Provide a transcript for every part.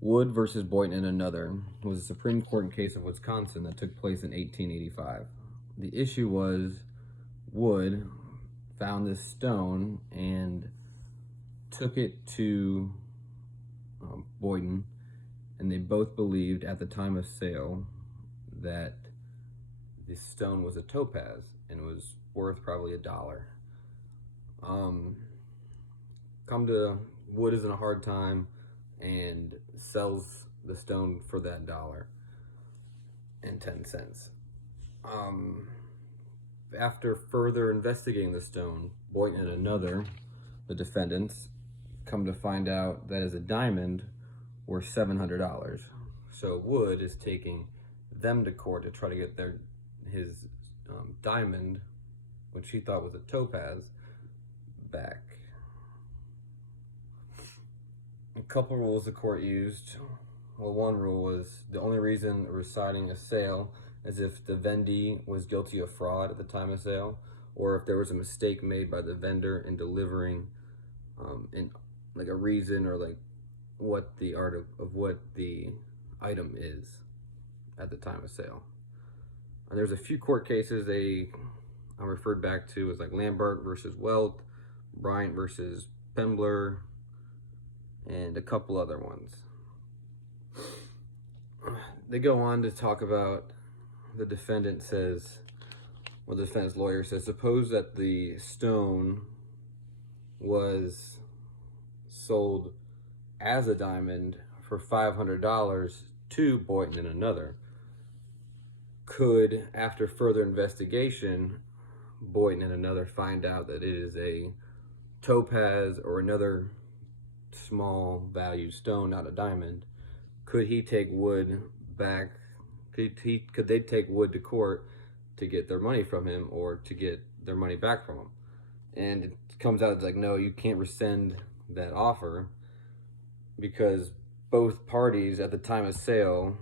Wood versus Boynton and another was a Supreme Court case of Wisconsin that took place in 1885. The issue was Wood found this stone and took it to Boynton, and they both believed at the time of sale that this stone was a topaz and was worth probably $1. Come to Wood is in a hard time and sells the stone for that $1.10. After further investigating the stone, Boynton and another, the defendants, come to find out that is a diamond worth $700. So Wood is taking them to court to try to get his diamond, which he thought was a topaz, back. A couple rules the court used. Well, one rule was the only reason reciting a sale is if the vendee was guilty of fraud at the time of sale, or if there was a mistake made by the vendor in delivering in like a reason or like what the art of what the item is at the time of sale. And there's a few court cases I referred back to was like Lambert versus Welt, Bryant versus Pembler, and a couple other ones. They go on to talk about the defendant's lawyer says, suppose that the stone was sold as a diamond for $500 to Boynton and another. Could, after further investigation, Boynton and another find out that it is a topaz or another small value stone, not a diamond? Could he take Wood back? Could they take Wood to court to get their money from him or to get their money back from him? And it comes out, it's like, no, you can't rescind that offer because both parties at the time of sale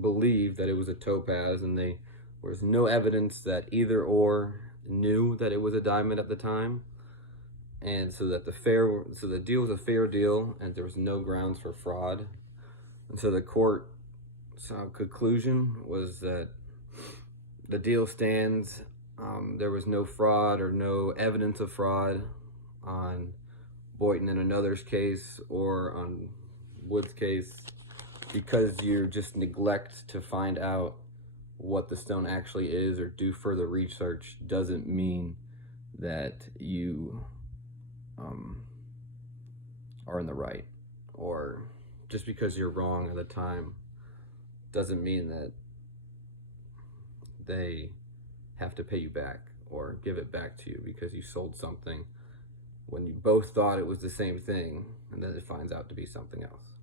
believed that it was a topaz, and there was no evidence that either or knew that it was a diamond at the time. And so the deal was a fair deal, and there was no grounds for fraud. And so the court conclusion was that the deal stands. There was no fraud or no evidence of fraud on Boynton and another's case or on Wood's case, because you just neglect to find out what the stone actually is or do further research doesn't mean that you are in the right, or just because you're wrong at the time doesn't mean that they have to pay you back or give it back to you because you sold something when you both thought it was the same thing and then it finds out to be something else.